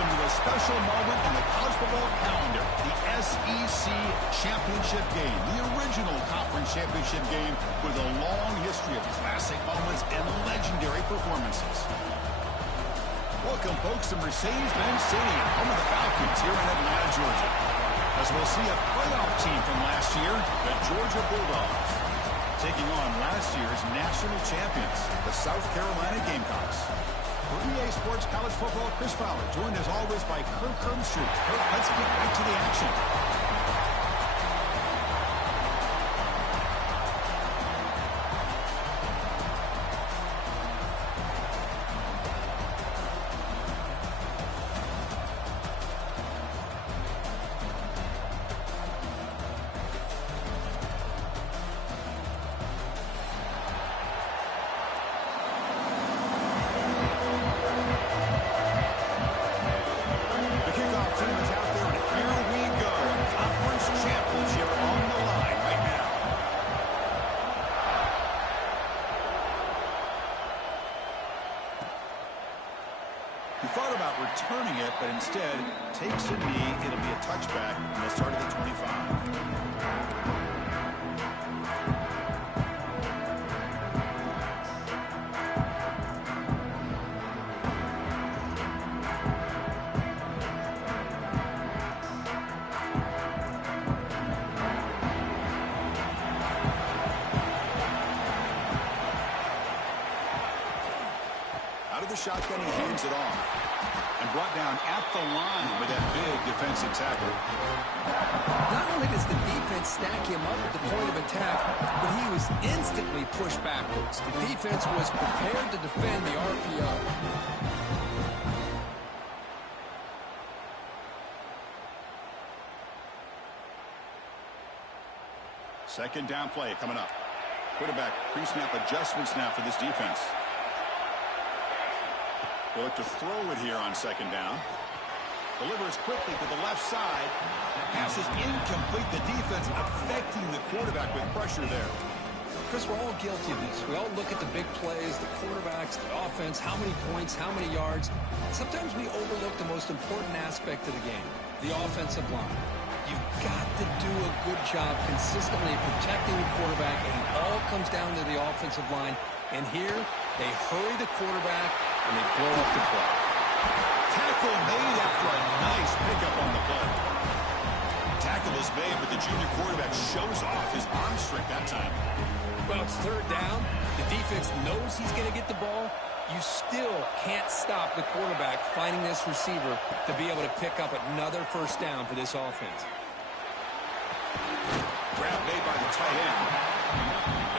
welcome to a special moment in the college football calendar, the SEC Championship Game, the original conference championship game with a long history of classic moments and legendary performances. Welcome, folks, to Mercedes-Benz Stadium, home of the Falcons here in Atlanta, Georgia. As we'll see a playoff team from last year, the Georgia Bulldogs, taking on last year's national champions, the South Carolina Gamecocks. For EA Sports College Football, Chris Fowler, joined as always by Kirk Herbstreit. Kirk, let's get back to the action. Thought about returning it, but instead takes a knee. It'll be a touchback, and they'll start at the 25. Out of the shotgun, he hands it off. And brought down at the line with that big defensive tackle. Not only does the defense stack him up at the point of attack, but he was instantly pushed backwards. The defense was prepared to defend the RPO. Second down play coming up. Quarterback pre-snap adjustments now for this defense. They'll look to throw it here on second down. Delivers quickly to the left side. The pass is incomplete. The defense affecting the quarterback with pressure there. Chris, we're all guilty of this. We all look at the big plays, the quarterbacks, the offense, how many points, how many yards. Sometimes we overlook the most important aspect of the game, the offensive line. You've got to do a good job consistently protecting the quarterback, and it all comes down to the offensive line. And here, they hurry the quarterback, and they blow up the play. Tackle made after a nice pickup on the play. Tackle is made, but the junior quarterback shows off his arm strength that time. Well, it's third down. The defense knows he's going to get the ball. You still can't stop the quarterback finding this receiver to be able to pick up another first down for this offense. Grab made by the tight end.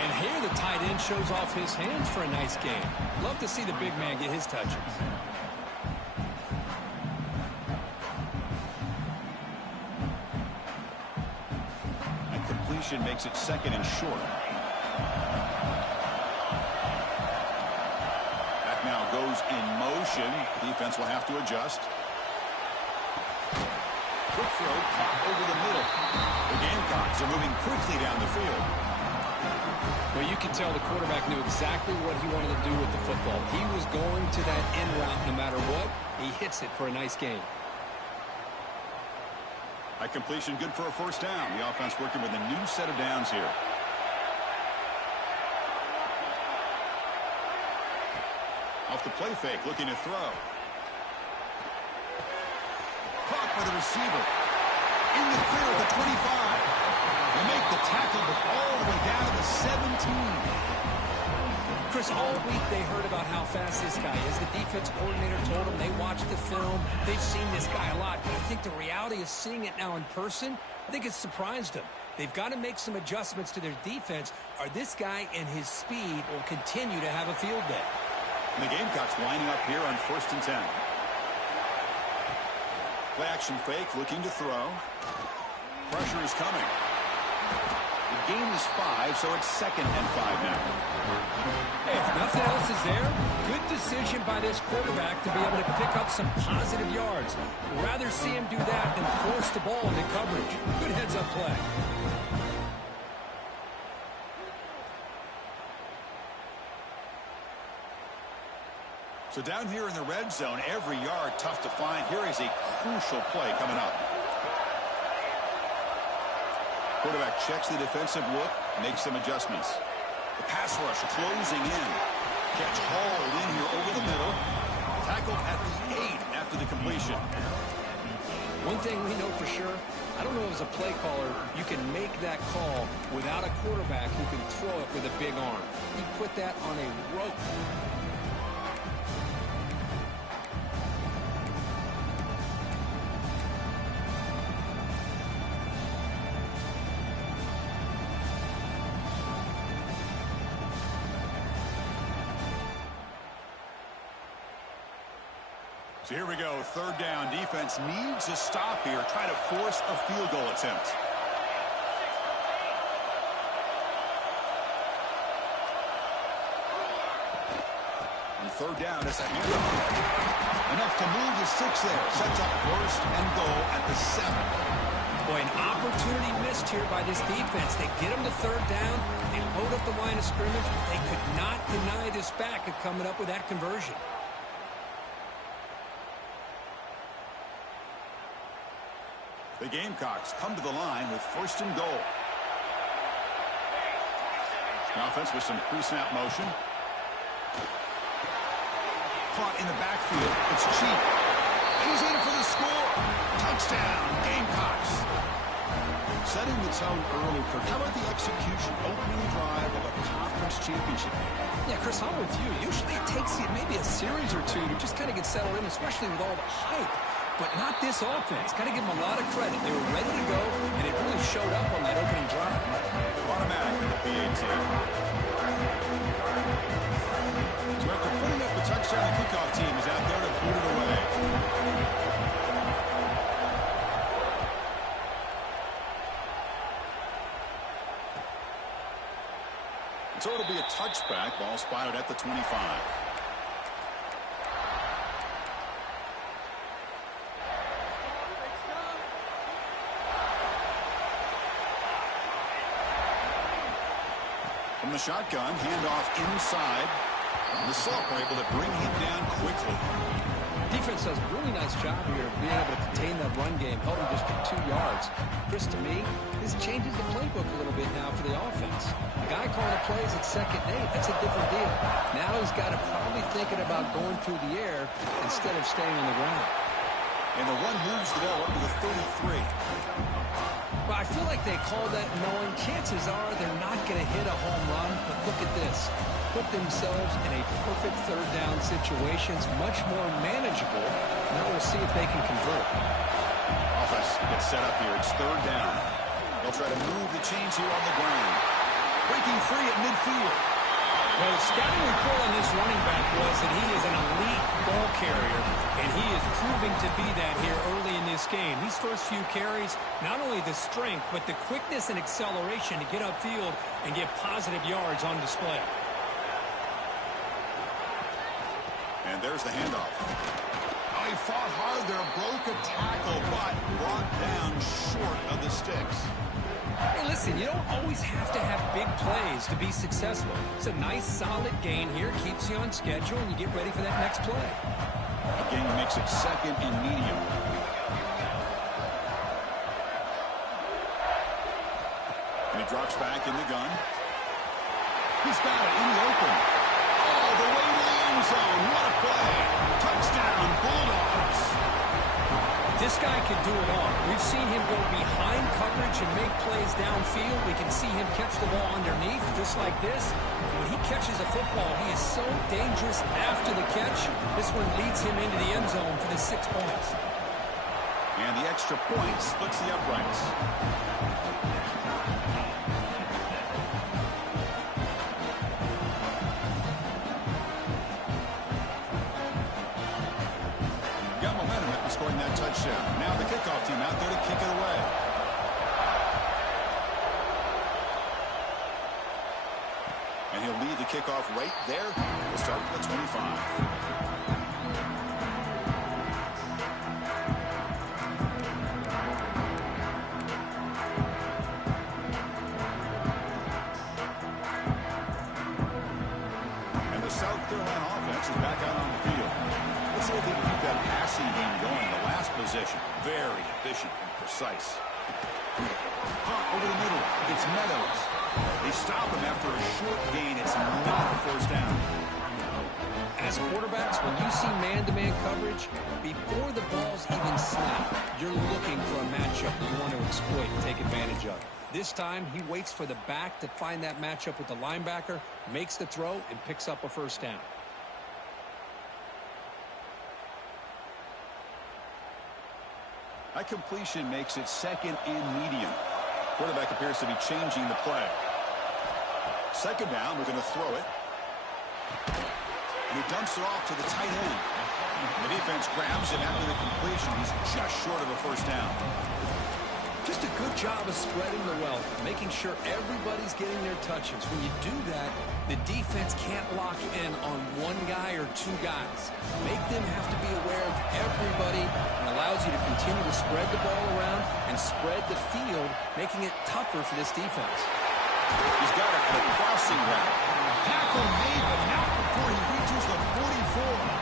And here the tight end shows off his hands for a nice game. Love to see the big man get his touches. And completion makes it second and short. That now goes in motion. Defense will have to adjust. Quick throw, caught over the middle. The Gamecocks are moving quickly down the field. Well, you can tell the quarterback knew exactly what he wanted to do with the football. He was going to that in route no matter what. He hits it for a nice gain. That completion good for a first down. The offense working with a new set of downs here. Off the play fake, looking to throw. Caught by the receiver. In the clear at the 25. They make the tackle, but all the way down to the 17. Chris, all week they heard about how fast this guy is. The defense coordinator told them they watched the film. They've seen this guy a lot. But I think the reality of seeing it now in person, I think it's surprised them. They've got to make some adjustments to their defense, or this guy and his speed will continue to have a field day. And the Gamecocks lining up here on 1st and 10. Play action fake, looking to throw. Pressure is coming. The gain is 5, so it's 2nd and 5 now. Hey, if nothing else is there, good decision by this quarterback to be able to pick up some positive yards. Rather see him do that than force the ball into coverage. Good heads-up play. So down here in the red zone, every yard tough to find. Here is a crucial play coming up. Quarterback checks the defensive look, makes some adjustments. The pass rush closing in. Catch hauled in here over the middle. Tackled at the 8 after the completion. One thing we know for sure, I don't know as a play caller, you can make that call without a quarterback who can throw it with a big arm. He put that on a rope. So here we go, third down. Defense needs a stop here, try to force a field goal attempt. On third down, it's a handoff. Enough to move the 6 there. Sets up first and goal at the 7. Boy, an opportunity missed here by this defense. They get them to third down. They load up the line of scrimmage. They could not deny this back of coming up with that conversion. The Gamecocks come to the line with first and goal. The offense with some pre-snap motion. Caught in the backfield. It's cheap. He's in for the score. Touchdown, Gamecocks. Setting the tone early, Kirk. How about the execution? Opening drive of a conference championship game. Yeah, Chris, I'm with you. Usually it takes you maybe a series or two to just kind of get settled in, especially with all the hype. But not this offense. Got to give them a lot of credit. They were ready to go, and it really showed up on that opening drive. Automatic with the PAT. So after putting up the touchdown, the kickoff team is out there to boot it away. So it'll be a touchback. Ball spotted at the 25. From the shotgun, handoff inside. The Salk were able to bring him down quickly. Defense does a really nice job here of being able to contain that run game, held him just to 2 yards. Chris, to me, this changes the playbook a little bit now for the offense. The guy calling the plays at 2nd and 8, that's a different deal. Now he's got to probably thinking about going through the air instead of staying on the ground. And the run moves the ball up to the 33. Well, I feel like they call that knowing chances are they're not going to hit a home run, but look at this. Put themselves in a perfect third down situation. It's much more manageable. Now we'll see if they can convert. Offense gets set up here. It's third down. They'll try to move the chains here on the ground. Breaking free at midfield. Well, the scouting report on this running back was that he is an elite ball carrier, and he is proving to be that here early in this game. These first few carries, not only the strength, but the quickness and acceleration to get upfield and get positive yards on display. And there's the handoff. Oh, he fought hard there, broke a tackle, but brought down short of the sticks. Hey, listen, you don't always have to have big plays to be successful. It's a nice, solid gain here. Keeps you on schedule, and you get ready for that next play. Again, makes it 2nd and medium. And he drops back in the gun. He's got it in the open. All the way to the end zone. What a play. Touchdown, Bulldogs. This guy can do it all. We've seen him go behind coverage and make plays downfield. We can see him catch the ball underneath, just like this. When he catches a football, he is so dangerous after the catch. This one leads him into the end zone for the 6 points. And the extra point splits the uprights. Got momentum after scoring that touchdown. Now the kickoff team out there to kick it away. And he'll lead the kickoff right there. We'll start at the 25. South Carolina offense is back out on the field. Let's see if they can keep that passing game going. The last possession, very efficient and precise. Hot over the middle. It's Meadows. They stop him after a short gain. It's not a first down. As quarterbacks, when you see man-to-man coverage, before the ball's even snapped, you're looking for a matchup you want to exploit and take advantage of. This time, he waits for the back to find that matchup with the linebacker, makes the throw, and picks up a first down. That completion makes it second and medium. Quarterback appears to be changing the play. Second down, we're going to throw it. And he dumps it off to the tight end. The defense grabs him after the completion. He's just short of a first down. Just a good job of spreading the wealth, making sure everybody's getting their touches. When you do that, the defense can't lock in on one guy or two guys. Make them have to be aware of everybody and allows you to continue to spread the ball around and spread the field, making it tougher for this defense. He's got it at a crossing route. Tackle made, but not before he reaches the 44.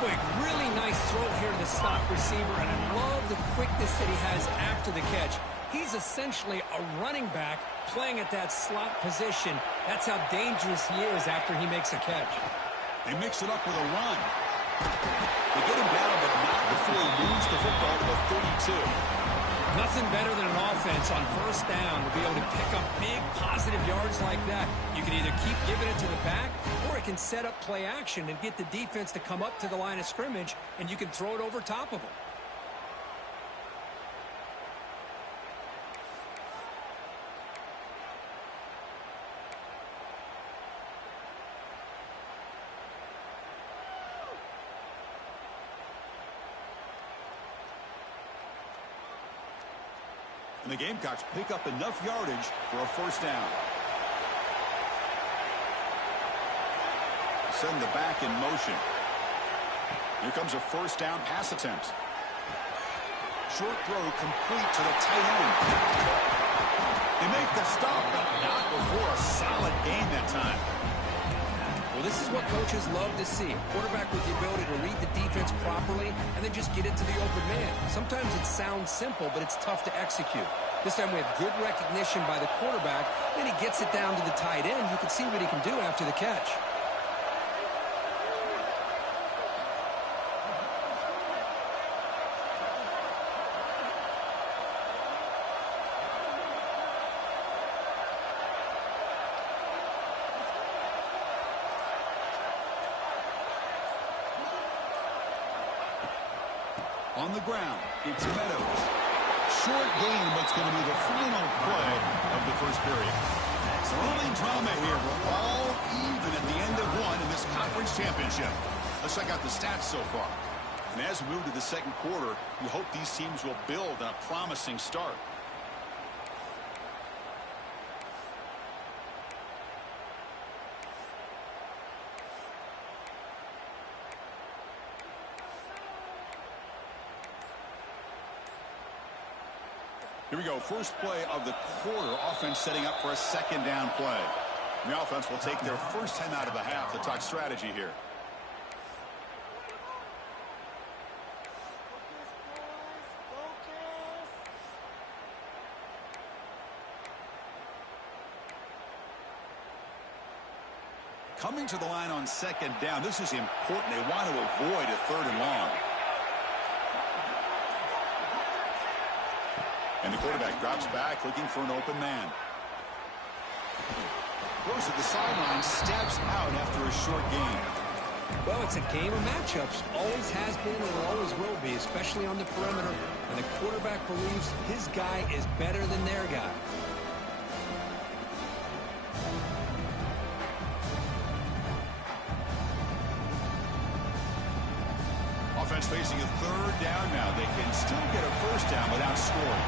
Quick, really nice throw here to the slot receiver, and I love the quickness that he has after the catch. He's essentially a running back playing at that slot position. That's how dangerous he is after he makes a catch. They mix it up with a run. They get him down, but not before he moves the football to the 32. Nothing better than an offense on first down to be able to pick up big positive yards like that. You can either keep giving it to the back, or it can set up play action and get the defense to come up to the line of scrimmage, and you can throw it over top of them. And the Gamecocks pick up enough yardage for a first down. Send the back in motion. Here comes a first down pass attempt. Short throw complete to the tight end. They make the stop, but not before a solid gain that time. Well, this is what coaches love to see. A quarterback with the ability to read the defense properly and then just get it to the open man. Sometimes it sounds simple, but it's tough to execute. This time we have good recognition by the quarterback. Then he gets it down to the tight end. You can see what he can do after the catch. On the ground, it's Meadows. Short gain, but it's going to be the final play of the first period. So early drama here. We're all even at the end of one in this conference championship. Let's check out the stats so far. And as we move to the second quarter, we hope these teams will build on a promising start. Here we go, first play of the quarter. Offense setting up for a second down play. And the offense will take their first 10 out of the half to talk strategy here. Coming to the line on second down, this is important. They want to avoid a third and long. And the quarterback drops back, looking for an open man. Goes to the sideline, steps out after a short gain. Well, it's a game of matchups. Always has been and always will be, especially on the perimeter. And the quarterback believes his guy is better than their guy. Offense facing a third down now. They can still get a first down without scoring.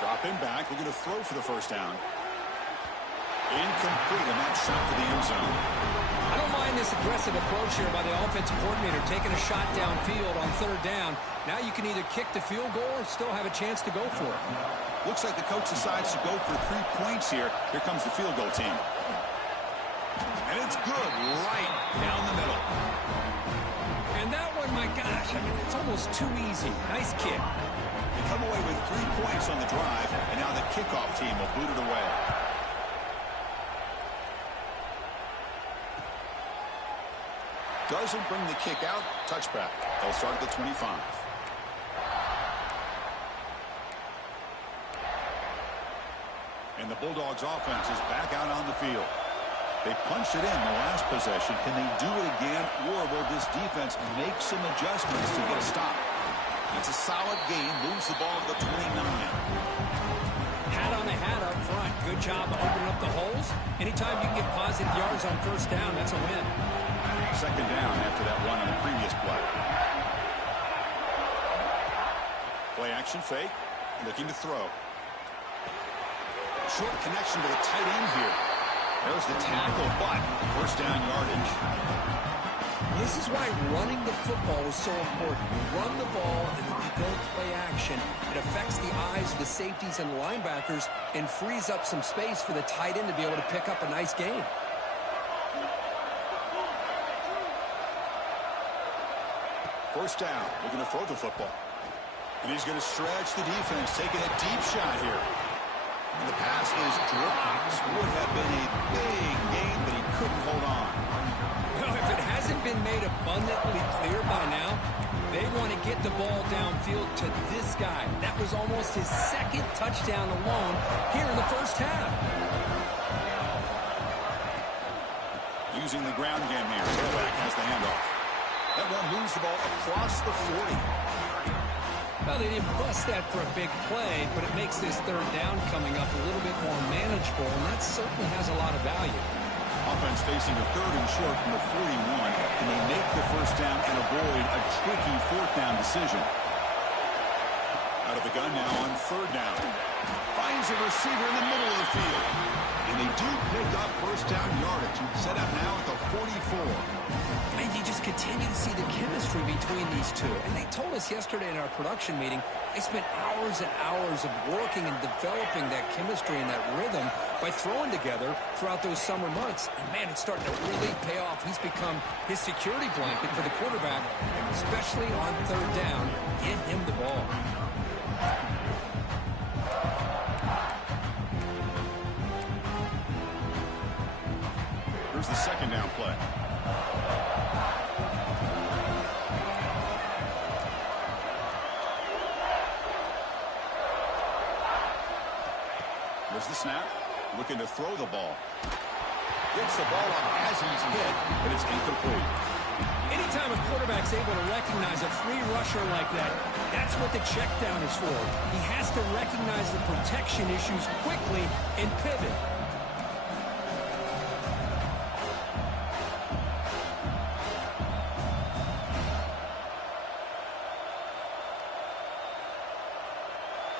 Dropping back, looking to throw for the first down. Incomplete, and that shot to the end zone. I don't mind this aggressive approach here by the offensive coordinator, taking a shot downfield on third down. Now you can either kick the field goal or still have a chance to go for it. Looks like the coach decides to go for 3 points here. Here comes the field goal team. And it's good right down the middle. And that one, my gosh, I mean, it's almost too easy. Nice kick. They come away with 3 points on the drive, and now the kickoff team will boot it away. Doesn't bring the kick out. Touchback. They'll start at the 25. And the Bulldogs offense is back out on the field. They punched it in the last possession. Can they do it again, or will this defense make some adjustments to get a stop? It's a solid game. Moves the ball to the 29. Hat on a hat up front. Good job opening up the holes. Anytime you can get positive yards on first down, that's a win. Second down after that run on the previous play. Play action fake. Looking to throw. Short connection to the tight end here. There's the tackle, but first down yardage. This is why running the football is so important. You run the ball, and then you go play action. It affects the eyes of the safeties and the linebackers and frees up some space for the tight end to be able to pick up a nice gain. First down. Looking to throw the football. And he's going to stretch the defense, taking a deep shot here. And the pass is dropped. Would have been a big gain, but he couldn't hold on. Well, if it hasn't been made abundantly clear by now, they want to get the ball downfield to this guy. That was almost his second touchdown alone here in the first half. Using the ground game here. Tailback has the handoff. That one moves the ball across the 40. Well, they didn't bust that for a big play, but it makes this third down coming up a little bit more manageable, and that certainly has a lot of value. Offense facing a third and short from the 41, and they make the first down and avoid a tricky fourth down decision. Out of the gun now on third down. Finds a receiver in the middle of the field. And they do pick up first down yardage. Set up now at the 44. And you just continue to see the chemistry between these two. And they told us yesterday in our production meeting, they spent hours and hours of working and developing that chemistry and that rhythm by throwing together throughout those summer months. And, man, it's starting to really pay off. He's become his security blanket for the quarterback, and especially on third down, get him the ball. Here's the second down play. There's the snap. Looking to throw the ball. Gets the ball up as he's hit, but it's incomplete. Anytime a quarterback's able to recognize a free rusher like that, that's what the check down is for. He has to recognize the protection issues quickly and pivot.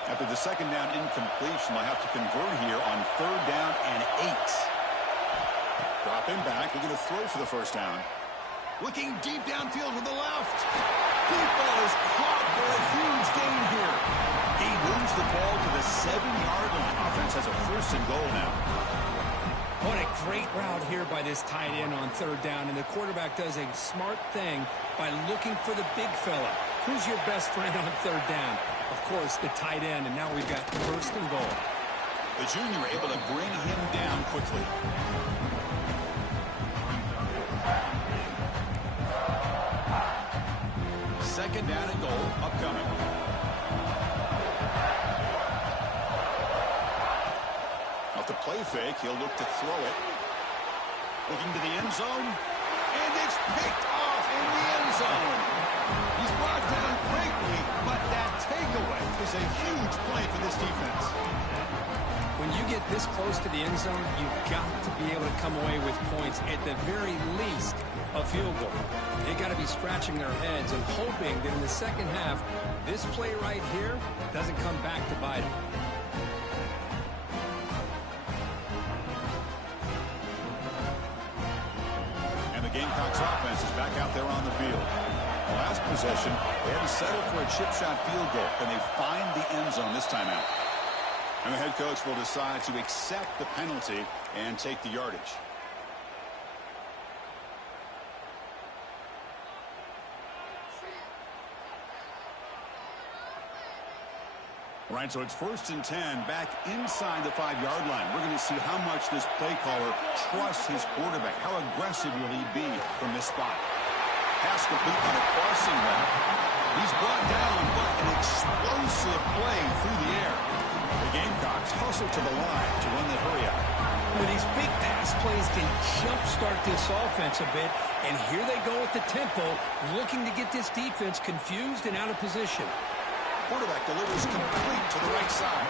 After the second down incompletion, they'll have to convert here on third down and 8. Drop him back. We're going to throw for the first down. Looking deep downfield with the left. Deep ball is caught for a huge gain here. He moves the ball to the 7-yard line. Offense has a first and goal now. What a great route here by this tight end on third down. And the quarterback does a smart thing by looking for the big fella. Who's your best friend on third down? Of course, the tight end, and now we've got first and goal. The junior able to bring him down quickly. Second down and goal upcoming. Off the play fake, he'll look to throw it. Looking to the end zone, and it's picked off in the end zone. He's brought down quickly, but that takeaway is a huge play for this defense. When you get this close to the end zone, you've got to be able to come away with points, at the very least, a field goal. They got to be scratching their heads and hoping that in the second half, this play right here doesn't come back to bite them. Seahawks offense is back out there on the field. The last possession, they had to settle for a chip shot field goal. Can they find the end zone this time out? And the head coach will decide to accept the penalty and take the yardage. All right, so it's 1st and 10 back inside the 5-yard line. We're going to see how much this play caller trusts his quarterback. How aggressive will he be from this spot? Pass complete on a crossing route. He's brought down, but an explosive play through the air. The Gamecocks hustle to the line to run the hurry out. These big pass plays can jumpstart this offense a bit, and here they go with the tempo, looking to get this defense confused and out of position. Quarterback delivers complete to the right side.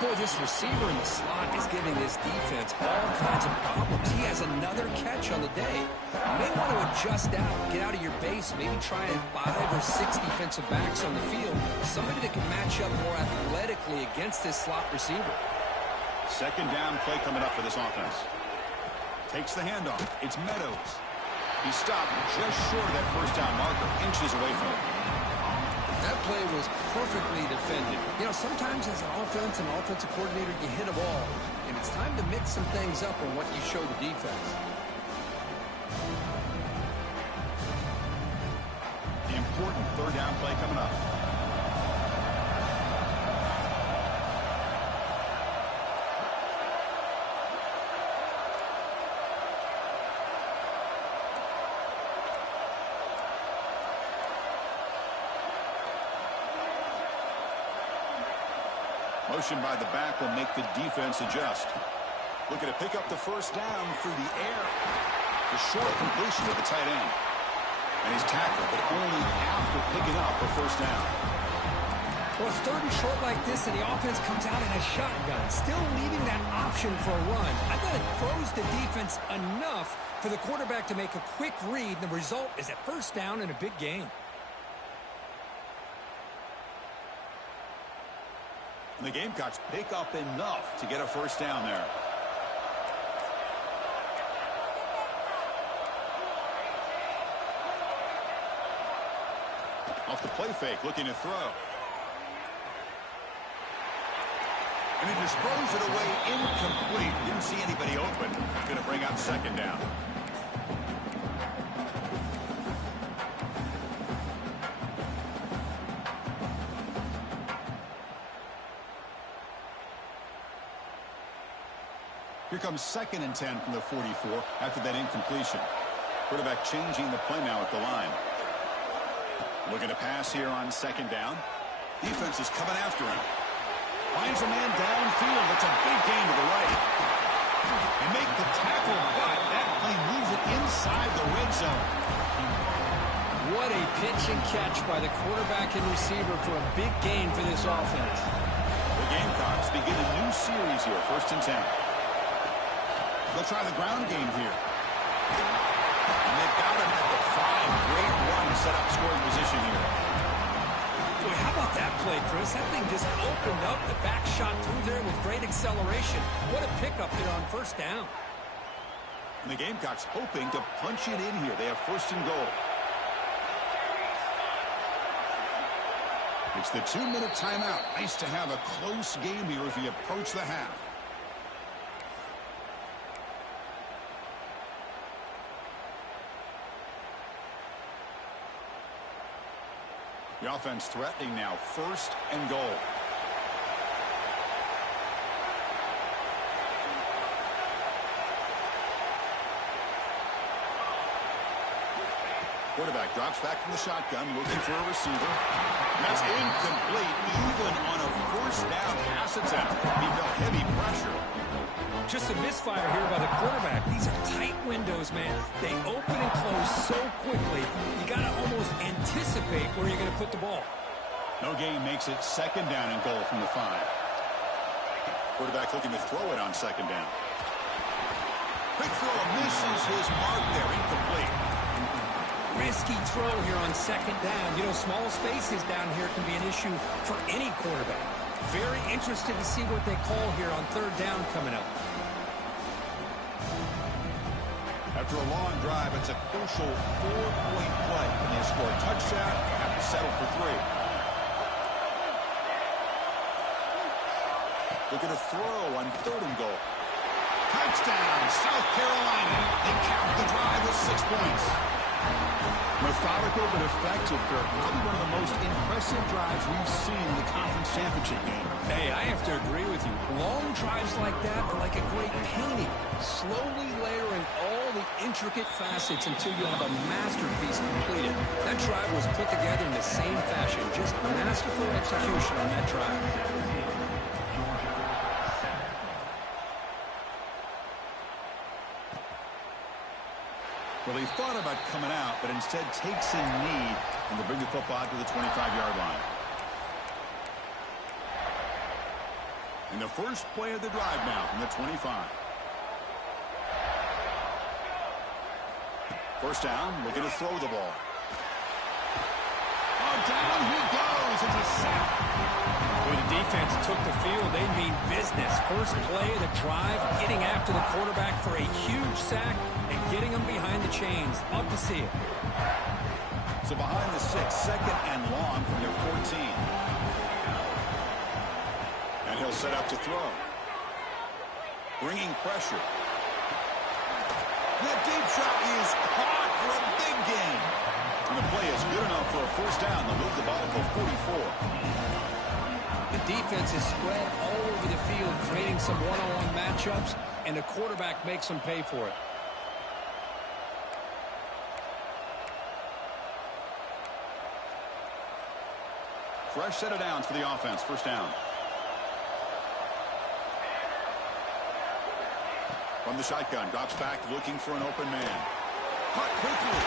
Boy, this receiver in the slot is giving this defense all kinds of problems. He has another catch on the day. You may want to adjust out, get out of your base, maybe try 5 or 6 defensive backs on the field. Somebody that can match up more athletically against this slot receiver. 2nd down play coming up for this offense. Takes the handoff. It's Meadows. He stopped just short of that 1st down marker, inches away from it. That play was perfectly defended. You know, sometimes as an offensive coordinator, you hit a ball, and it's time to mix some things up on what you show the defense. The important 3rd down play coming up. Motion by the back will make the defense adjust. Looking to pick up the 1st down through the air. The short completion to the tight end. And he's tackled, but only after picking up the 1st down. Well, it's 3rd and short like this, and the offense comes out in a shotgun, still leaving that option for a run. I thought it throws the defense enough for the quarterback to make a quick read, and the result is a 1st down and a big gain. And the Gamecocks pick up enough to get a 1st down there. Off the play fake, looking to throw. And he just throws it away incomplete. Didn't see anybody open. Going to bring up 2nd down. Here comes 2nd and 10 from the 44 after that incompletion. Quarterback changing the play now at the line. Looking to pass here on 2nd down. Defense is coming after him. Finds a man downfield. That's a big gain to the right. And make the tackle, but that play moves it inside the red zone. What a pitch and catch by the quarterback and receiver for a big gain for this offense. The Gamecocks begin a new series here, 1st and 10. They'll try the ground game here. And they've got him at the 5. Great run to set up scoring position here. Boy, how about that play, Chris? That thing just opened up. The back shot through there with great acceleration. What a pickup there on 1st down. And the Gamecocks hoping to punch it in here. They have 1st and goal. It's the 2-minute timeout. Nice to have a close game here as we approach the half. The offense threatening now, 1st and goal. Quarterback drops back from the shotgun, looking for a receiver. That's incomplete, even on a 1st down pass attempt. He felt heavy pressure. Just a misfire here by the quarterback. These are tight windows, man. They open and close so quickly, you got to almost anticipate where you're going to put the ball. No gain makes it 2nd down and goal from the 5. Quarterback looking to throw it on 2nd down. Quick throw, misses his mark there, incomplete. Risky throw here on 2nd down. You know, small spaces down here can be an issue for any quarterback. Very interested to see what they call here on 3rd down coming up. After a long drive, it's a crucial 4-point play. When they score a touchdown, they have to settle for 3. Looking to throw on 3rd and goal. Touchdown, South Carolina. They cap the drive with 6 points. Methodical but effective, Kirk. Probably one of the most impressive drives we've seen in the conference championship game. Hey, I have to agree with you. Long drives like that are like a great painting. Slowly layering all the intricate facets until you have a masterpiece completed. That drive was put together in the same fashion. Just masterful execution on that drive. Well, he thought about coming out, but instead takes a knee and will bring the football to the 25-yard line. And the first play of the drive now from the 25. First down, looking to throw the ball. Oh, down he goes. It's a sack. When the defense took the field, they mean business. First play of the drive, getting after the quarterback for a huge sack and getting him behind the chains. Love to see it. So behind the 6, 2nd and long from their 14. And he'll set up to throw. Bringing pressure. That deep shot is caught for a big gain. And the play is good enough for a first down. They'll move the ball to 44. The defense is spread all over the field, creating some one-on-one matchups, and the quarterback makes them pay for it. Fresh set of downs for the offense. First down. From the shotgun, drops back looking for an open man. Caught quickly.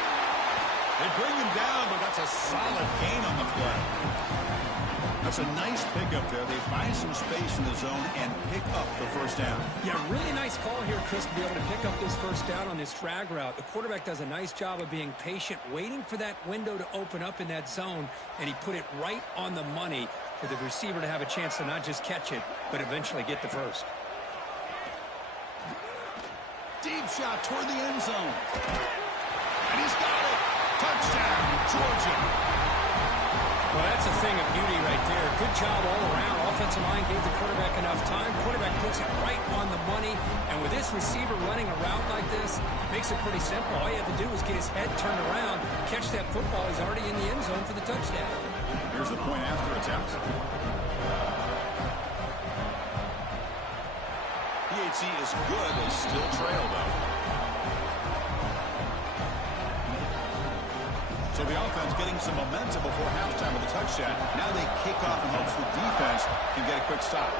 They bring him down, but that's a solid gain on the play. That's a nice pickup there. They find some space in the zone and pick up the first down. Yeah, really nice call here, Chris, to be able to pick up this first down on this drag route. The quarterback does a nice job of being patient, waiting for that window to open up in that zone, and he put it right on the money for the receiver to have a chance to not just catch it, but eventually get the first. Deep shot toward the end zone. And he's got it. Touchdown, Georgia. Well, that's a thing of beauty right there. Good job all around. Offensive line gave the quarterback enough time. Quarterback puts it right on the money. And with this receiver running a route like this, makes it pretty simple. All you have to do is get his head turned around, catch that football. He's already in the end zone for the touchdown. Here's the point after attempt. PHC is good. They still trail, though. So the offense getting some momentum before halftime with a touchdown. Now they kick off in hopes the defense can get a quick stop.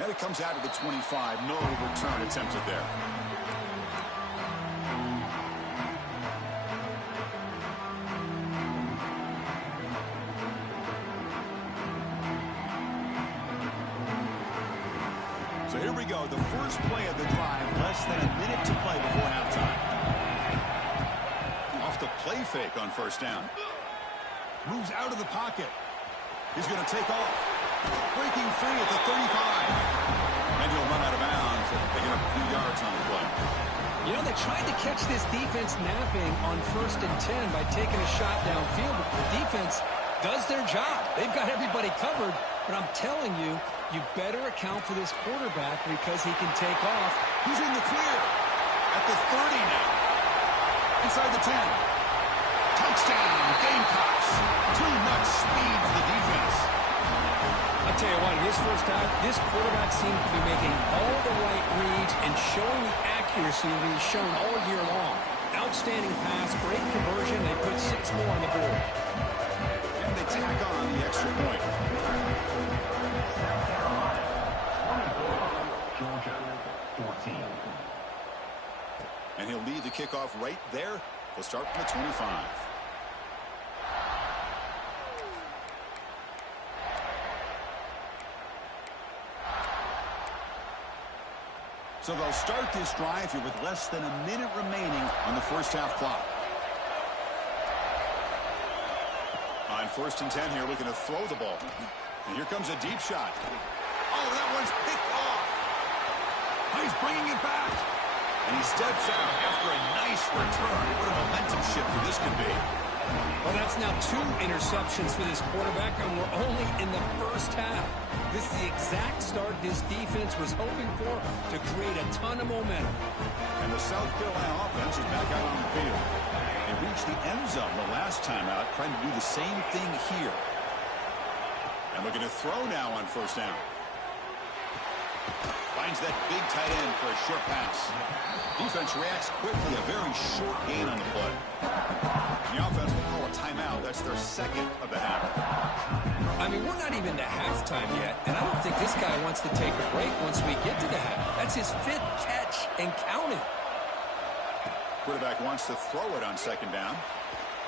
And it comes out to the 25. No return attempted there. So here we go. The first play of the drive. Less than a minute to play before halftime. The play fake on first down. Moves out of the pocket. He's going to take off. Breaking free at the 35. And he'll run out of bounds, picking up a few yards on the play. You know, they tried to catch this defense napping on 1st and 10 by taking a shot downfield, but the defense does their job. They've got everybody covered, but I'm telling you, you better account for this quarterback because he can take off. He's in the clear at the 30 now. Inside the 10. Touchdown, Gamecocks. Too much speed for the defense. I'll tell you what, in this first half, this quarterback seems to be making all the right reads and showing the accuracy that he's shown all year long. Outstanding pass, great conversion. They put 6 more on the board. And they tack on the extra point. Georgia, 14. And he'll lead the kickoff right there. They'll start from the 25. So they'll start this drive here with less than a minute remaining on the first half clock. On 1st and 10 here, looking to throw the ball. And here comes a deep shot. Oh, that one's picked off. he's bringing it back. And he steps out after a nice return. What a momentum shifter this could be. Well, that's now 2 interceptions for this quarterback, and we're only in the first half. This is the exact start this defense was hoping for to create a ton of momentum. And the South Carolina offense is back out on the field. They reached the end zone the last time out, trying to do the same thing here. And looking to throw now on first down. Finds that big tight end for a short pass. Defense reacts quickly, a very short gain on the play. And the offense will call a timeout. That's their second of the half. I mean, we're not even to halftime yet, and I don't think this guy wants to take a break once we get to the half. That's his 5th catch and counting. Quarterback wants to throw it on second down.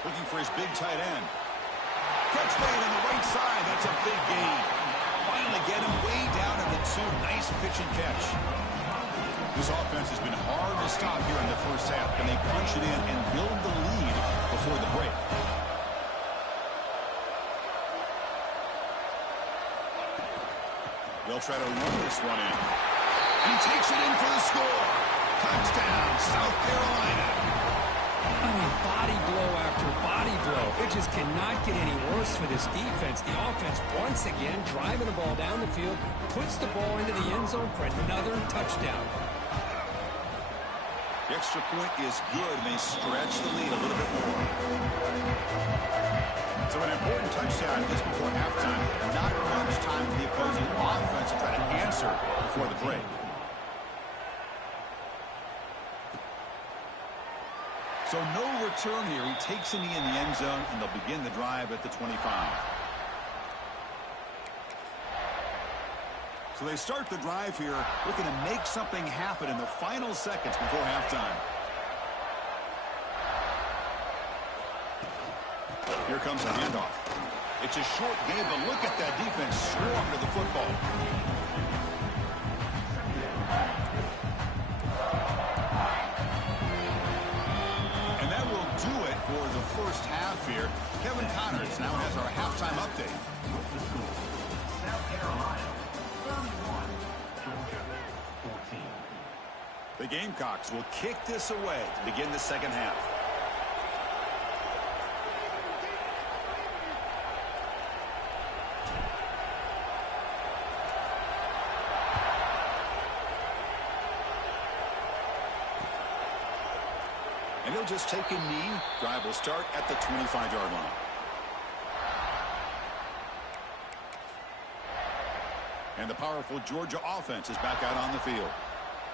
Looking for his big tight end. Catch made on the right side. That's a big gain. Finally get him way down at the 2. Nice pitch and catch. This offense has been hard to stop here in the first half. Can they punch it in and build the lead before the break? They'll try to run this one in. He takes it in for the score. Touchdown, South Carolina. I mean, body blow after body blow. It just cannot get any worse for this defense. The offense, once again, driving the ball down the field, puts the ball into the end zone for another touchdown. The extra point is good, and they stretch the lead a little bit more. So an important touchdown just before halftime. Not much time for the opposing offense to try to answer before the break. So no return here. He takes a knee in the end zone, and they'll begin the drive at the 25. So they start the drive here, looking to make something happen in the final seconds before halftime. Here comes a handoff. It's a short game, but look at that defense swarm to the football. And that will do it for the first half here. Kevin Connors now has our halftime update. South Carolina 31, Georgia 14. The Gamecocks will kick this away to begin the second half. And he'll just take a knee. Drive will start at the 25-yard line. And the powerful Georgia offense is back out on the field.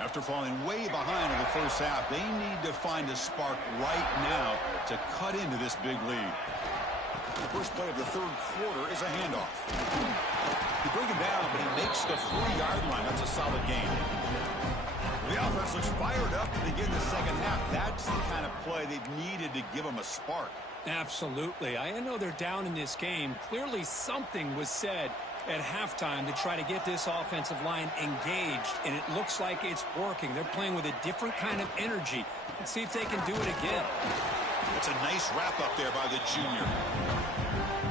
After falling way behind in the first half, they need to find a spark right now to cut into this big lead. The first play of the third quarter is a handoff. He brings him down, but he makes the 3-yard line. That's a solid gain. The offense looks fired up to begin the second half. That's the kind of play they've needed to give them a spark. Absolutely. I know they're down in this game. Clearly something was said at halftime to try to get this offensive line engaged, and it looks like it's working. They're playing with a different kind of energy. Let's see if they can do it again. It's a nice wrap-up there by the junior.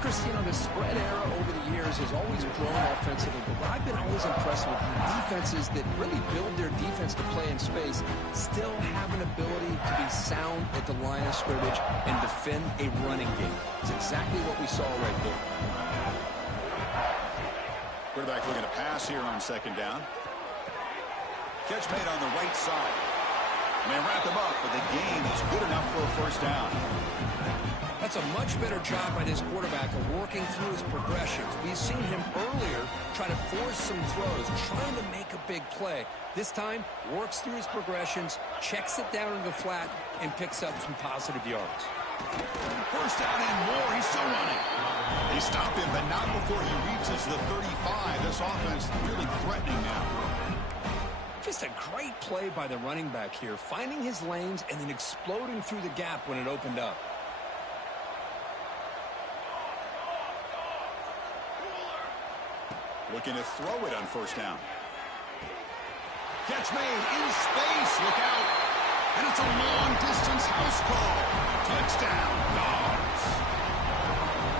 Chris, you know, the spread era over the years has always grown offensively, but what I've been always impressed with defenses that really build their defense to play in space still have an ability to be sound at the line of scrimmage and defend a running game. It's exactly what we saw right there. Quarterback looking to pass here on second down. Catch made on the right side. And they wrap him up, but the gain is good enough for a first down. That's a much better job by this quarterback of working through his progressions. We've seen him earlier try to force some throws, trying to make a big play. This time, works through his progressions, checks it down in the flat, and picks up some positive yards. First down and more. He's still running. They stop him, but not before he reaches the 35. This offense really threatening now. Just a great play by the running back here, finding his lanes and then exploding through the gap when it opened up. Looking to throw it on first down. Catch made in space. Look out. And it's a long-distance house call. Touchdown, Dogs.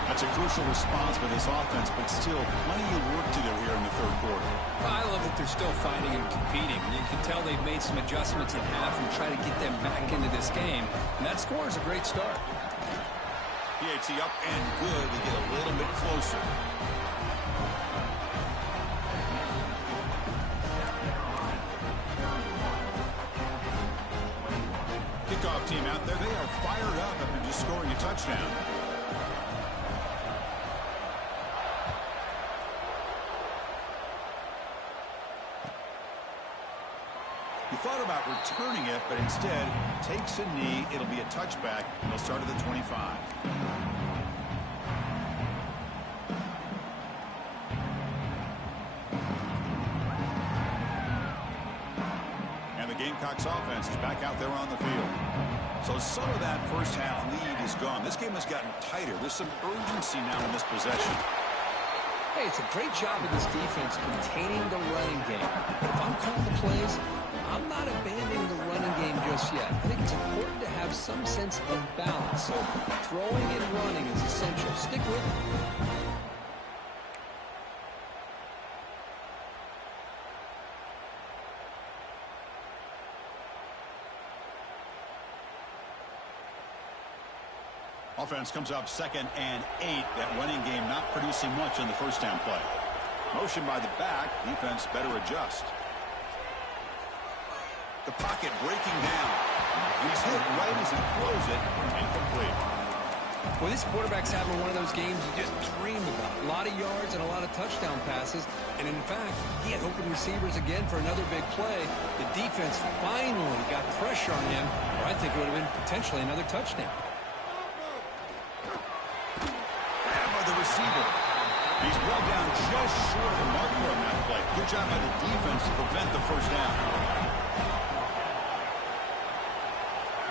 A It's a crucial response by this offense, but still plenty of work to do here in the third quarter. I love that they're still fighting and competing. You can tell they've made some adjustments at half and try to get them back into this game. And that score is a great start. PAT up and good to get a little bit closer. Kickoff team out there. They are fired up after just scoring a touchdown. He thought about returning it, but instead takes a knee. It'll be a touchback. He'll start at the 25. And the Gamecocks offense is back out there on the field. So some of that first half lead is gone. This game has gotten tighter. There's some urgency now in this possession. Hey, it's a great job of this defense containing the running game. But if I'm calling the plays, I'm not abandoning the running game just yet. I think it's important to have some sense of balance. So throwing and running is essential. Stick with it. Offense comes up 2nd and 8. That running game not producing much on the first down play. Motion by the back. Defense better adjust. The pocket breaking down. He's hit right as he throws it. Incomplete. Well, this quarterback's having one of those games you just dream about. A lot of yards and a lot of touchdown passes. And in fact, he had open receivers again for another big play. The defense finally got pressure on him, or I think it would have been potentially another touchdown. The receiver. He's brought down just short of the marker on that play. Good job by the defense to prevent the first down.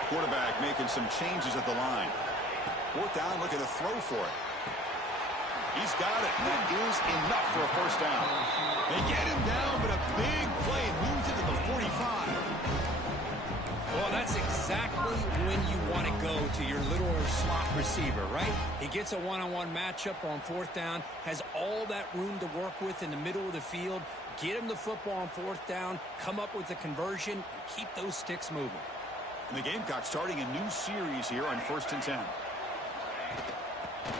Quarterback making some changes at the line. 4th down, looking to throw for it. He's got it, and that is enough for a first down. They get him down, but a big play moves into the 45. Well, that's exactly when you want to go to your little slot receiver, right? He gets a one-on-one matchup on 4th down, has all that room to work with in the middle of the field, get him the football on 4th down, come up with a conversion, and keep those sticks moving. And the Gamecocks starting a new series here on 1st and 10.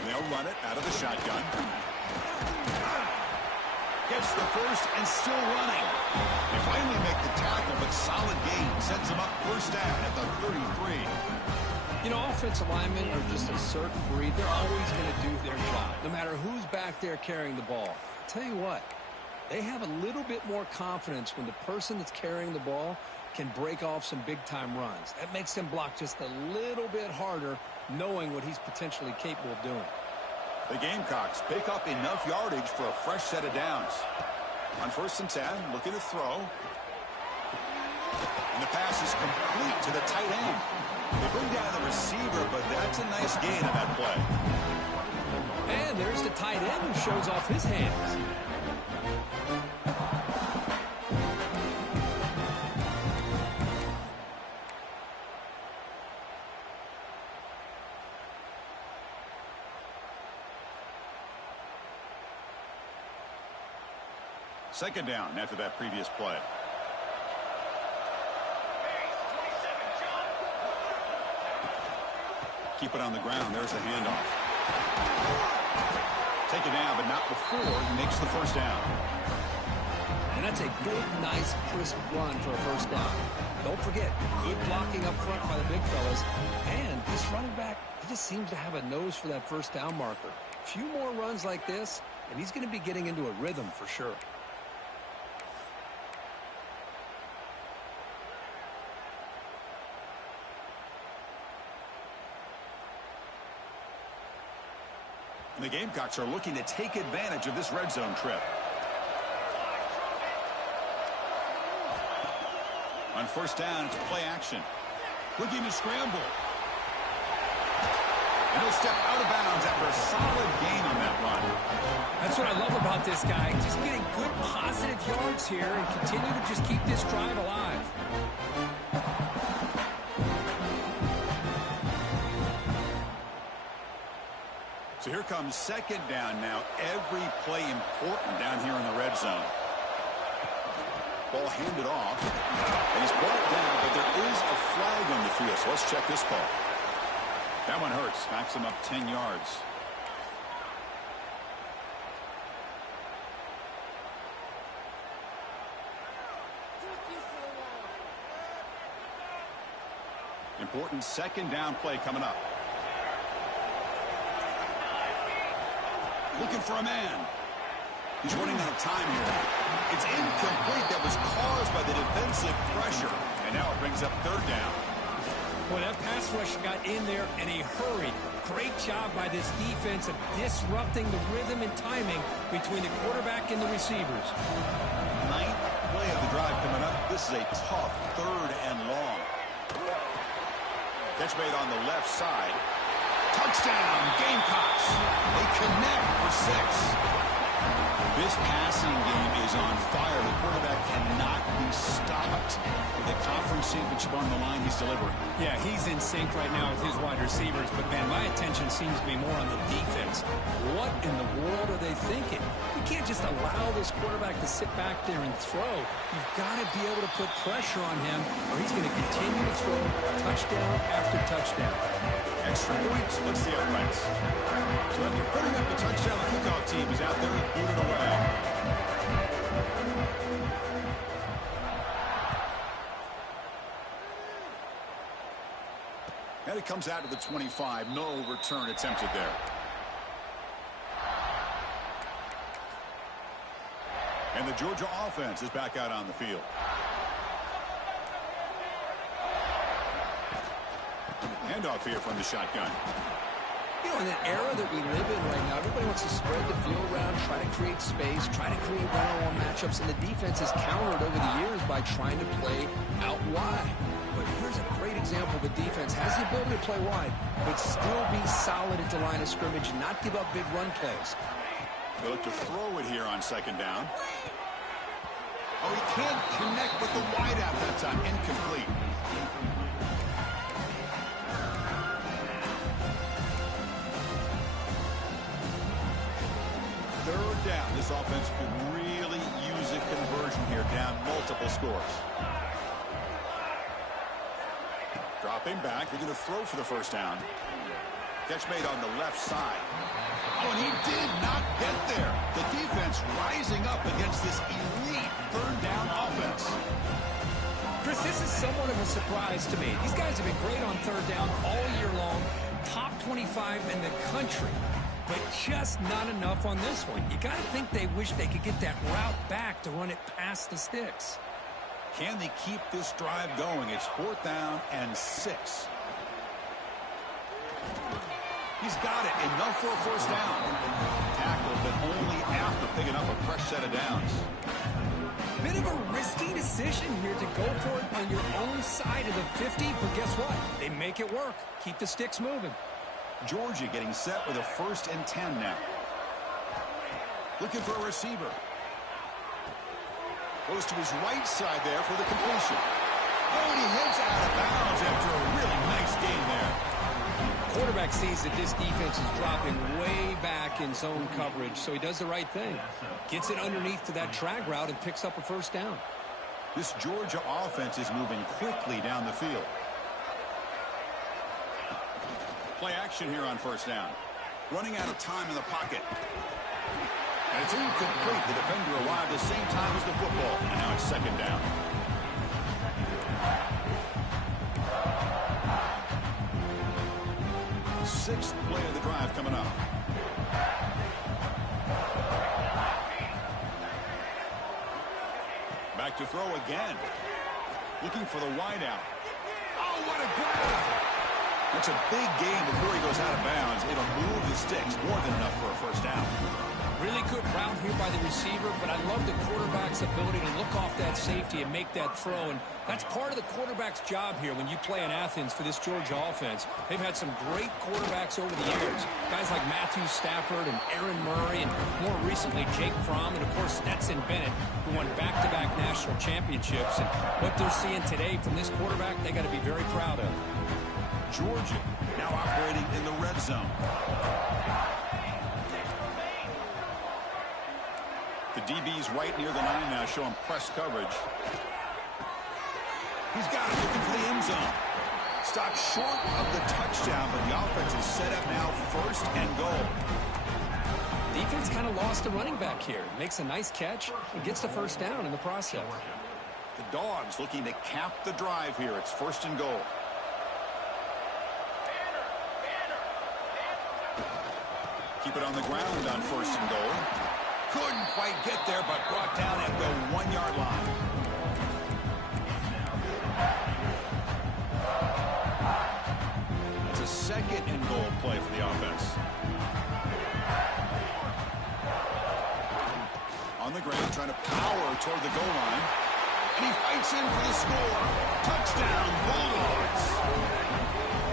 They'll run it out of the shotgun. Gets the first and still running. They finally make the tackle, but solid gain sends them up 1st down at the 33. You know, offensive linemen are just a certain breed. They're always going to do their job, no matter who's back there carrying the ball. I'll tell you what, they have a little bit more confidence when the person that's carrying the ball can break off some big-time runs. That makes them block just a little bit harder, knowing what he's potentially capable of doing. The Gamecocks pick up enough yardage for a fresh set of downs. On 1st and 10, looking to throw. And the pass is complete to the tight end. They bring down the receiver, but that's a nice gain on that play. And there's the tight end who shows off his hands. Second down after that previous play. Keep it on the ground. There's the handoff. Take it down, but not before he makes the first down. And that's a good, nice, crisp run for a first down. Don't forget, good blocking up front by the big fellas. And this running back, he just seems to have a nose for that first down marker. A few more runs like this, and he's going to be getting into a rhythm for sure. And the Gamecocks are looking to take advantage of this red zone trip. On 1st down, it's play action. Looking to scramble. And he'll step out of bounds after a solid gain on that run. That's what I love about this guy. Just getting good positive yards here and continue to just keep this drive alive. So Here comes second down now. Every play important down here in the red zone. Ball handed off. And he's brought down, but there is a flag on the field. So let's check this call. That one hurts. Knocks him up 10 yards. Important second down play coming up. Looking for a man. He's running out of time here. It's incomplete. That was caused by the defensive pressure. And now it brings up third down. Well, that pass rush got in there in a hurry. Great job by this defense of disrupting the rhythm and timing between the quarterback and the receivers. Ninth play of the drive coming up. This is a tough third and long. Catch made on the left side. Touchdown, Gamecocks. They connect for 6. This passing game is on fire. The quarterback cannot be stopped. With the conference championship on the line, he's delivering. Yeah, he's in sync right now with his wide receivers, but, man, my attention seems to be more on the defense. What in the world are they thinking? You can't just allow this quarterback to sit back there and throw. You've got to be able to put pressure on him, or he's going to continue to throw touchdown after touchdown. Extra point splits the uprights. So after putting up the touchdown, the kickoff team is out there to boot it away. And it comes out to the 25. No return attempted there. And the Georgia offense is back out on the field. Handoff here from the shotgun. You know, in the era that we live in right now, everybody wants to spread the field around, try to create space, try to create one-on-one matchups, and the defense has countered over the years by trying to play out wide. But here's a great example. The defense has the ability to play wide, but still be solid at the line of scrimmage, not give up big run plays. They look to throw it here on second down. Oh, he can't connect with the wideout that time. Incomplete. Third down. This offense could really use a conversion here, down multiple scores. Dropping back. They're going to throw for the first down. Catch made on the left side. Oh, and he did not get there. The defense rising up against this elite third down offense. Chris, this is somewhat of a surprise to me. These guys have been great on third down all year long. Top 25 in the country. But just not enough on this one. You got to think they wish they could get that route back to run it past the sticks. Can they keep this drive going? It's 4th down and 6. He's got it. Enough for a first down. Tackle, but only after picking up a fresh set of downs. Bit of a risky decision here to go for it on your own side of the 50, but guess what? They make it work. Keep the sticks moving. Georgia getting set with a 1st and 10 now. Looking for a receiver. Goes to his right side there for the completion. Oh, and he hits out of bounds after a really nice gain there. Quarterback sees that this defense is dropping way back in zone coverage, so he does the right thing. Gets it underneath to that drag route and picks up a first down. This Georgia offense is moving quickly down the field. Play action here on first down. Running out of time in the pocket. And it's incomplete. The defender arrived the same time as the football. And now it's second down. Sixth play of the drive coming up. Back to throw again. Looking for the wideout. Oh, what a grab! That's a big gain before he goes out of bounds. It'll move the sticks more than enough for a first down. Really good route here by the receiver, but I love the quarterback's ability to look off that safety and make that throw. And that's part of the quarterback's job here when you play in Athens for this Georgia offense. They've had some great quarterbacks over the years. Guys like Matthew Stafford and Aaron Murray, and more recently Jake Fromm, and of course Stetson Bennett, who won back-to-back national championships. And what they're seeing today from this quarterback, they got to be very proud of. Georgia now operating in the red zone. The DB's right near the line now, showing press coverage. He's got it, looking for the end zone. Stopped short of the touchdown, but the offense is set up now, first and goal. Defense kind of lost the running back here. Makes a nice catch and gets the first down in the process. The Dogs looking to cap the drive here. It's first and goal. Keep it on the ground on first and goal. Couldn't quite get there, but brought down at the 1-yard line. It's a second and goal play for the offense. On the ground, trying to power toward the goal line. And he fights in for the score. Touchdown, Bulldogs.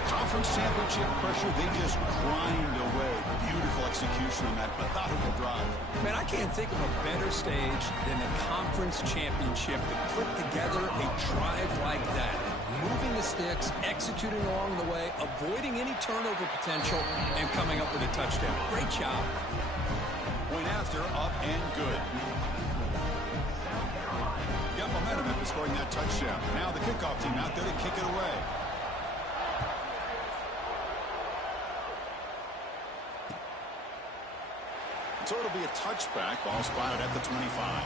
Conference championship pressure, they just grind away. Beautiful execution on that methodical drive. Man, I can't think of a better stage than the conference championship to put together a drive like that. Moving the sticks, executing along the way, avoiding any turnover potential, and coming up with a touchdown. Great job. Point after, up and good. Got momentum after scoring that touchdown. Now the kickoff team out there to kick it away. So it'll be a touchback. Ball spotted at the 25.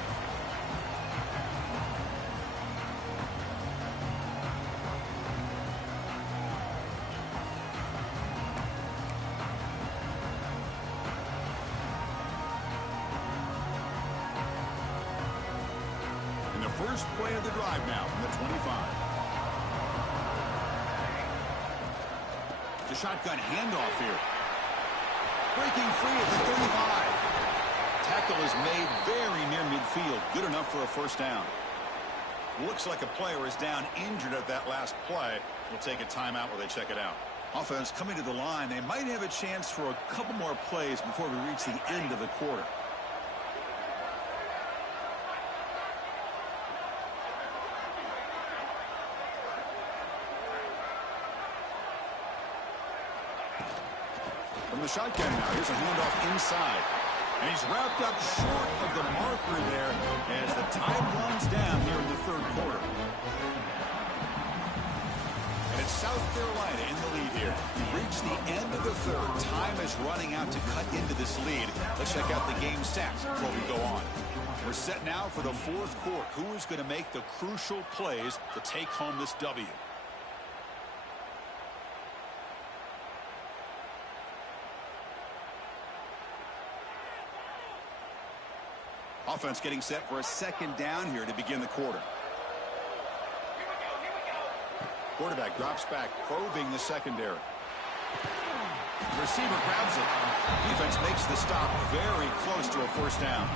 In the first play of the drive now from the 25. The shotgun handoff here. Breaking free at the 35. Tackle is made very near midfield. Good enough for a first down. Looks like a player is down injured at that last play. We'll take a timeout while they check it out. Offense coming to the line. They might have a chance for a couple more plays before we reach the end of the quarter. From the shotgun now, here's a handoff inside. And he's wrapped up short of the marker there as the time runs down here in the third quarter. And it's South Carolina in the lead here. We reach the end of the third. Time is running out to cut into this lead. Let's check out the game stats before we go on. We're set now for the fourth quarter. Who is going to make the crucial plays to take home this W? Offense getting set for a second down here to begin the quarter. Quarterback drops back, probing the secondary. The receiver grabs it. Defense makes the stop very close to a first down.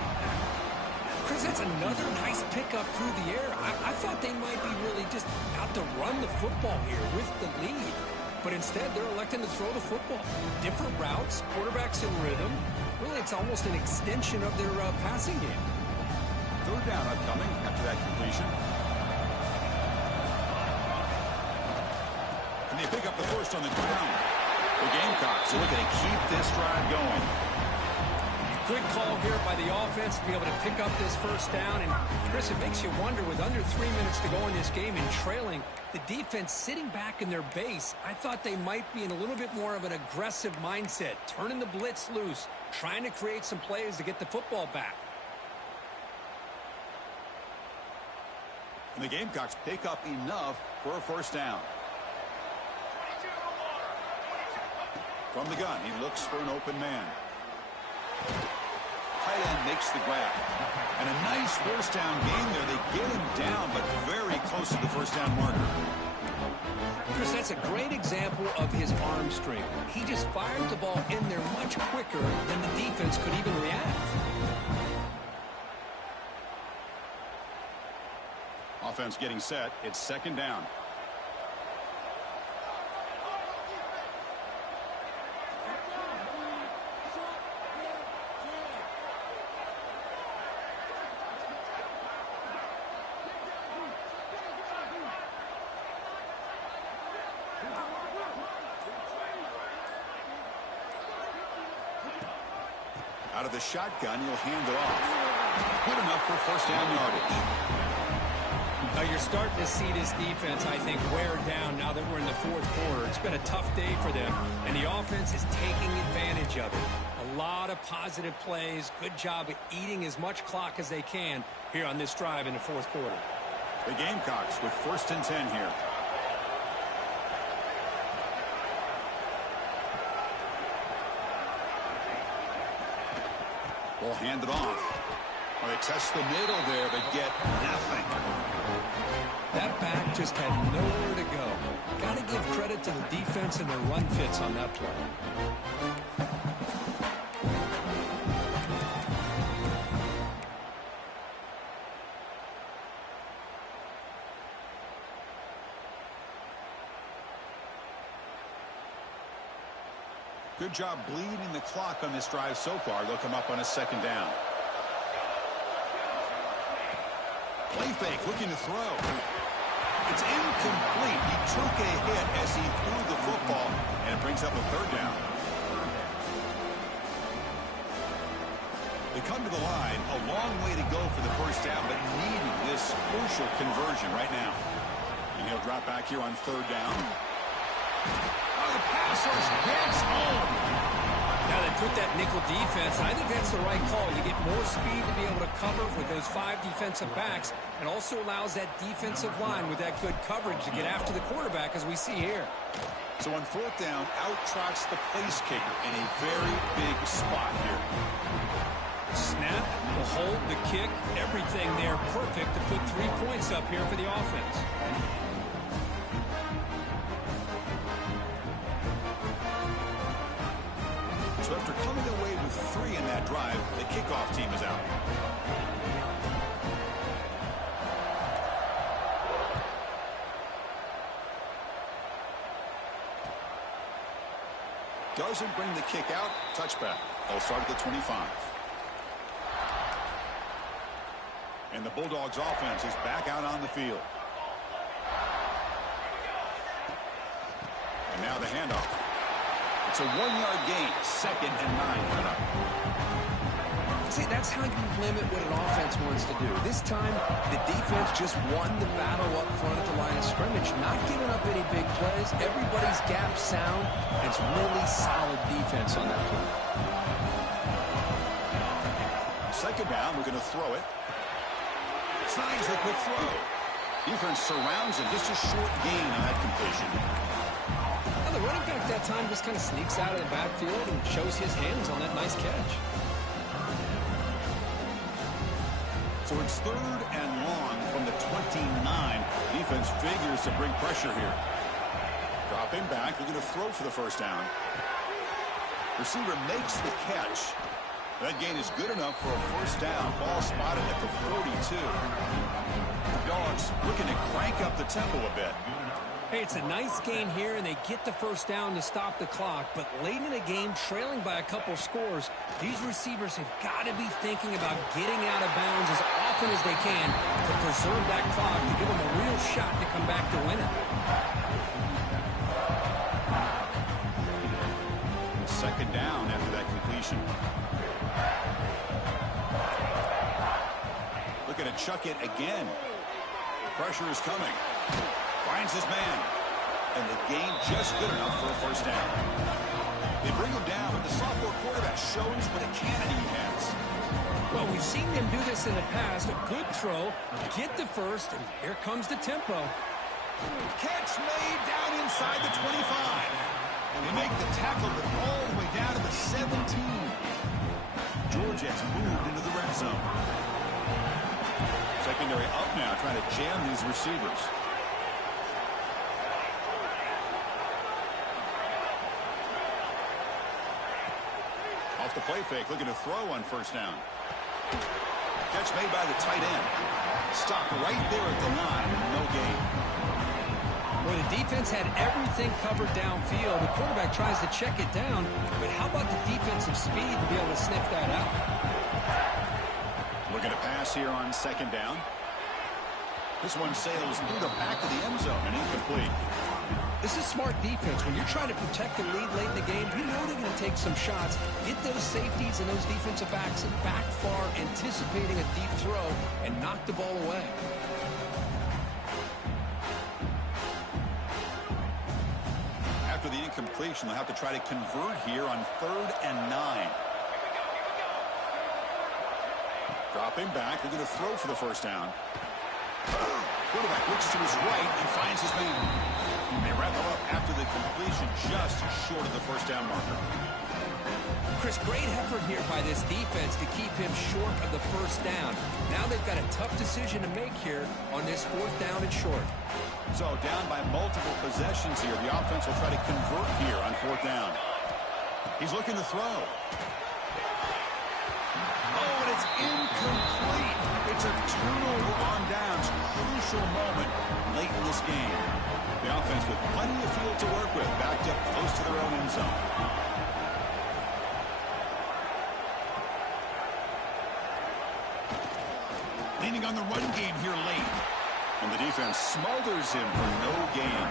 Chris, that's another nice pickup through the air. I thought they might be really just out to run the football here with the lead. But instead, they're electing to throw the football. Different routes, quarterbacks in rhythm. Really, it's almost an extension of their passing game. Third down upcoming after that completion. And they pick up the first on the ground. The Gamecocks are looking to keep this drive going. Good call here by the offense to be able to pick up this first down. And, Chris, it makes you wonder, with under 3 minutes to go in this game and trailing, the defense sitting back in their base, I thought they might be in a little bit more of an aggressive mindset, turning the blitz loose, trying to create some plays to get the football back. And the Gamecocks pick up enough for a first down. From the gun, he looks for an open man. Tight end makes the grab. And a nice first down gain there. They get him down, but very close to the first down marker. Chris, that's a great example of his arm strength. He just fired the ball in there much quicker than the defense could even react. Offense getting set. It's second down. Out of the shotgun, he'll hand it off. Good enough for first down yardage. Now you're starting to see this defense, I think, wear down now that we're in the fourth quarter. It's been a tough day for them, and the offense is taking advantage of it. A lot of positive plays. Good job of eating as much clock as they can here on this drive in the fourth quarter. The Gamecocks with 1st and 10 here. Ball handed off. Well, they test the middle there, but get nothing. That back just had nowhere to go. Got to give credit to the defense and their run fits on that play. Good job bleeding the clock on this drive so far. They'll come up on a 2nd down. Play fake, looking to throw. It's incomplete. He took a hit as he threw the football, and it brings up a 3rd down. They come to the line, a long way to go for the first down, but needing this crucial conversion right now. And he'll drop back here on 3rd down. Oh, the pass rush gets home. Now they put that nickel defense, and I think that's the right call. You get more speed to be able to cover with those 5 defensive backs, and also allows that defensive line with that good coverage to get after the quarterback, as we see here. So on 4th down, out trots the place kicker in a very big spot here. The snap, the hold, the kick, everything there perfect to put 3 points up here for the offense. So after coming away with 3 in that drive, the kickoff team is out. Doesn't bring the kick out. Touchback. They'll start at the 25. And the Bulldogs offense is back out on the field. And now the handoff. It's a 1-yard gain, 2nd and 9 coming up. See, that's how you limit what an offense wants to do. This time, the defense just won the battle up front at the line of scrimmage, not giving up any big plays. Everybody's gap sound, and it's really solid defense on that play. 2nd down, we're going to throw it. Signs the quick throw. Defense surrounds it, just a short gain on that completion. The running back that time just kind of sneaks out of the backfield and shows his hands on that nice catch. So it's 3rd and long from the 29. Defense figures to bring pressure here. Dropping back, looking to throw for the first down. Receiver makes the catch. That gain is good enough for a first down. Ball spotted at the 42. The Dogs looking to crank up the tempo a bit. Hey, it's a nice gain here, and they get the first down to stop the clock. But late in the game, trailing by a couple scores, these receivers have got to be thinking about getting out of bounds as often as they can to preserve that clock, to give them a real shot to come back to win it. 2nd down after that completion. Looking to chuck it again. Pressure is coming. Finds his man. And the gain just good enough for a first down. They bring him down, but the sophomore quarterback shows what a cannon he has. Well, we've seen them do this in the past. A good throw, get the first, and here comes the tempo. Catch made down inside the 25. And they make the tackle, but all the way down to the 17. Georgette's moved into the red zone. Secondary up now, trying to jam these receivers. Off the play fake, looking to throw on first down. Catch made by the tight end. Stopped right there at the line, no gain. Well, the defense had everything covered downfield. The quarterback tries to check it down, but how about the defensive speed to be able to sniff that out? Looking to pass here on 2nd down. This one sails through the back of the end zone and incomplete. This is smart defense. When you're trying to protect the lead late in the game, you know they're going to take some shots, get those safeties and those defensive backs back far, anticipating a deep throw, and knock the ball away. After the incompletion, they'll have to try to convert here on 3rd and 9. Dropping back, they're going to throw for the first down. Quarterback looks to his right and finds his man. They wrap him up after the completion, just short of the first down marker. Chris, great effort here by this defense to keep him short of the first down. Now they've got a tough decision to make here on this 4th down and short. So down by multiple possessions here. The offense will try to convert here on 4th down. He's looking to throw. Oh, and it's incomplete. It's a turnover on downs. Crucial moment late in this game. The offense with plenty of field to work with, backed up close to their own end zone. Leaning on the run game here late. And the defense smothers him for no gain.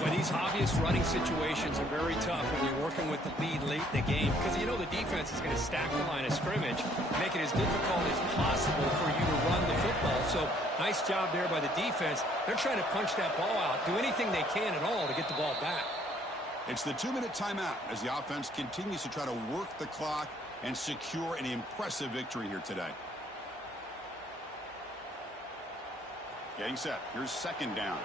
Well, these obvious running situations are very tough when you're working with the lead late in the game, because you know the defense is going to stack the line of scrimmage, make it as difficult as possible for you to run the football. So nice job there by the defense. They're trying to punch that ball out, do anything they can at all to get the ball back. It's the 2-minute timeout as the offense continues to try to work the clock and secure an impressive victory here today. Getting set. Here's 2nd down.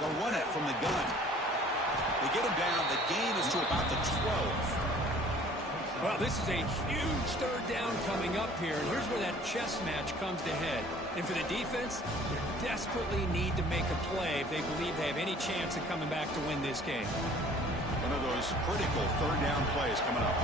They'll run it from the gun. They get him down. The gain is to about the 12. Well, this is a huge 3rd down coming up here, and here's where that chess match comes to head. And for the defense, they desperately need to make a play if they believe they have any chance of coming back to win this game. One of those critical 3rd down plays coming up.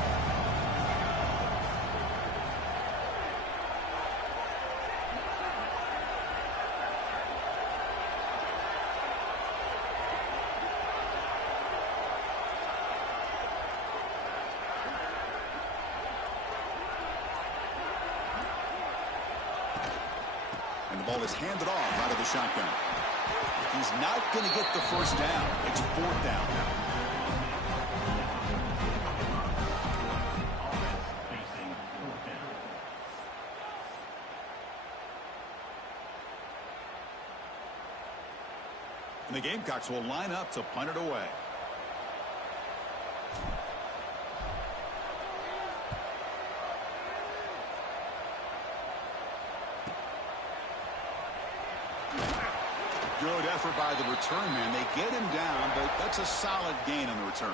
Ball is handed off out of the shotgun. He's not going to get the first down. It's 4th down now. And the Gamecocks will line up to punt it away. Good effort by the return man. They get him down, but that's a solid gain on the return.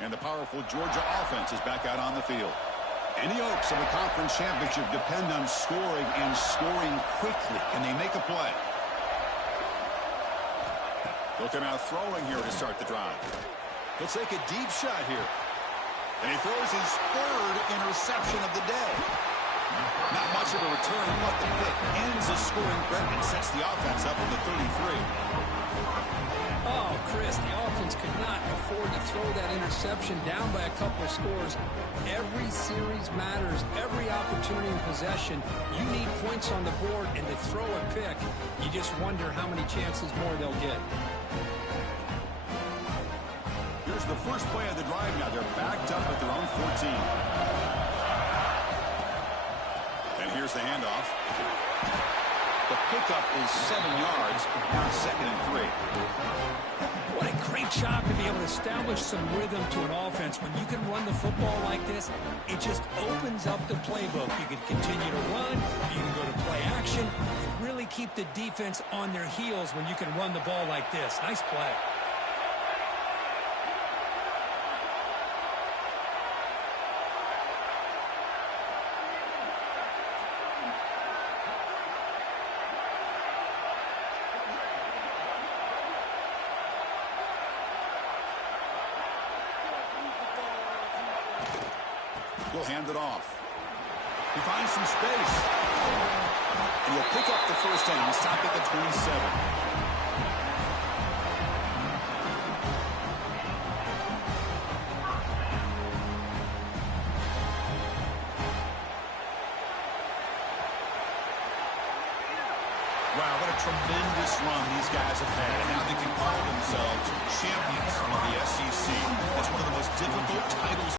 And the powerful Georgia offense is back out on the field. Any hopes of a conference championship depend on scoring and scoring quickly. Can they make a play? Looking out throwing here to start the drive. He'll take a deep shot here. And he throws his 3rd interception of the day. Not much of a return, but the pick ends a scoring threat and sets the offense up at the 33. Oh, Chris, the offense could not afford to throw that interception down by a couple of scores. Every series matters. Every opportunity in possession. You need points on the board, and to throw a pick, you just wonder how many chances more they'll get. Here's the first play of the drive now. They're backed up at their own 14. And here's the handoff. The pickup is 7 yards. Now 2nd and 3. What a great job to be able to establish some rhythm to an offense. When you can run the football like this, it just opens up the playbook. You can continue to run. You can go to play action. You really keep the defense on their heels when you can run the ball like this. Nice play. He'll hand it off. He finds some space. And he'll pick up the first down. Stop at the 27. Wow, what a tremendous run these guys have had. And now they can call themselves champions of the SEC. That's one of the most difficult titles